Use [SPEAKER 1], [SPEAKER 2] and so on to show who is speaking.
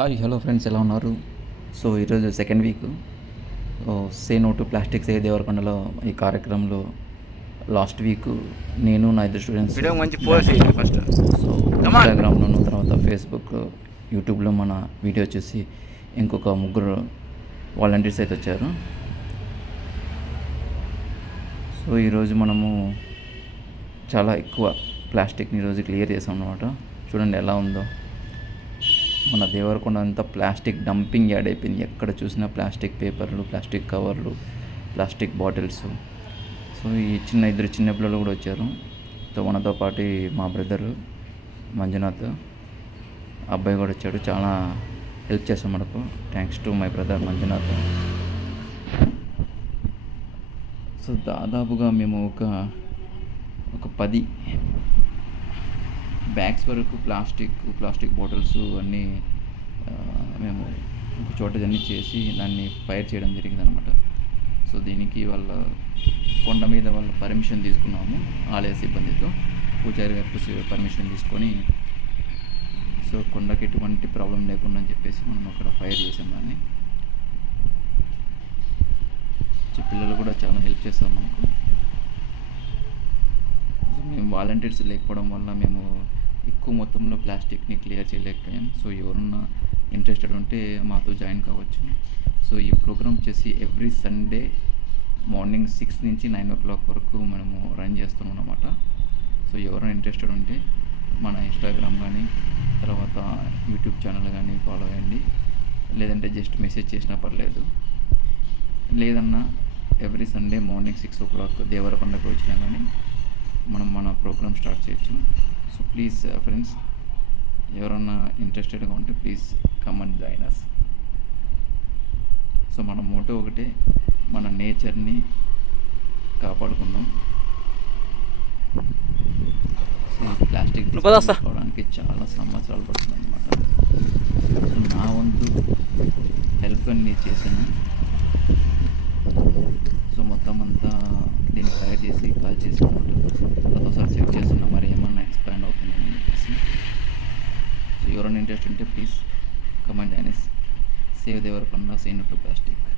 [SPEAKER 1] Hi hello friends ఎలా ఉన్నారు? So ఈరోజు second week say no to plastic say దేవరకొండలో ఈ కార్యక్రమంలో లాస్ట్ వీక్ నేను నా ఇద్దరు స్టూడెంట్స్
[SPEAKER 2] ఫస్ట్
[SPEAKER 1] సో ఇన్స్టాగ్రామ్లోను తర్వాత ఫేస్బుక్ యూట్యూబ్లో మన వీడియో చూసి ఇంకొక ముగ్గురు వాలంటీర్స్ అయితే వచ్చారు. సో ఈరోజు మనము చాలా ఎక్కువ ప్లాస్టిక్ని ఈరోజు క్లియర్ చేసాం అనమాట చూడండి ఎలా ఉందో. మన దేవరకొండ అంతా ప్లాస్టిక్ డంపింగ్ యాడ్ అయిపోయింది. ఎక్కడ చూసినా ప్లాస్టిక్ పేపర్లు ప్లాస్టిక్ కవర్లు ప్లాస్టిక్ బాటిల్స్. సో ఈ చిన్న ఇద్దరు చిన్న పిల్లలు కూడా వచ్చారు. సో మనతో పాటు మా బ్రదరు మంజునాథ్ అబ్బాయి కూడా వచ్చాడు. చాలా హెల్ప్ చేస్తాం మనకు. Thanks to my brother Manjunath. So దాదాపుగా మేము ఒక ఒక పది బ్యాగ్స్ వరకు ప్లాస్టిక్ ప్లాస్టిక్ బాటిల్స్ అన్నీ మేము ఒక చోట అన్నీ చేసి దాన్ని ఫైర్ చేయడం జరిగింది అనమాట సో దీనికి వాళ్ళ కొండ మీద వాళ్ళ పర్మిషన్ తీసుకున్నాము ఆలయ సిబ్బందితో. పూజారి గారి పర్మిషన్ తీసుకొని సో కొండకి ఎటువంటి ప్రాబ్లం లేకుండా అని చెప్పేసి మనం అక్కడ ఫైర్ చేసాం దాన్ని. సో పిల్లలు కూడా చాలా హెల్ప్ చేస్తారు మనకు. సో మేము వాలంటీర్స్ లేకపోవడం వల్ల మేము ఎక్కువ మొత్తంలో ప్లాస్టిక్ని క్లియర్ చేయలేకపోయాం సో ఎవరన్నా ఇంట్రెస్టెడ్ ఉంటే మాతో జాయిన్ కావచ్చు. సో ఈ ప్రోగ్రామ్ వచ్చేసి ఎవ్రీ సండే మార్నింగ్ సిక్స్ నుంచి నైన్ ఓ క్లాక్ వరకు మనము రన్ చేస్తున్నాం అన్నమాట. సో ఎవరైనా ఇంట్రెస్టెడ్ ఉంటే మన ఇన్స్టాగ్రామ్ కానీ తర్వాత యూట్యూబ్ ఛానల్ కానీ ఫాలో అయ్యండి. లేదంటే జస్ట్ మెసేజ్ చేసినా పర్లేదు. లేదన్నా every Sunday morning six o'clock దేవరకొండకు వచ్చినా కానీ మనం మన ప్రోగ్రామ్ స్టార్ట్ చేయొచ్చు. సో ప్లీజ్ ఫ్రెండ్స్ ఎవరన్నా ఇంట్రెస్టెడ్గా ఉంటే please come and join us so మన మోటో ఒకటే మన నేచర్ని కాపాడుకుందాం. So plastic. తీసుకోవడానికి చాలా సంవత్సరాలు పడుతుంది అనమాట నా వంతు హెల్ప్ అని చేశాను. సో మొత్తం అంతా దీన్ని ఫైర్ చేసి కాల్ చేసి తర్వాత ఒకసారి చెక్ చేస్తున్నా మరి ఏమన్నా ఎక్స్పాండ్ అవుతుందని చెప్పేసి సో ఎవరైనా ఇంట్రెస్ట్ ఉంటే ప్లీజ్ కమెంట్ అనేసి సేవ్ దేవరకొండ సేన్ టు ప్లాస్టిక్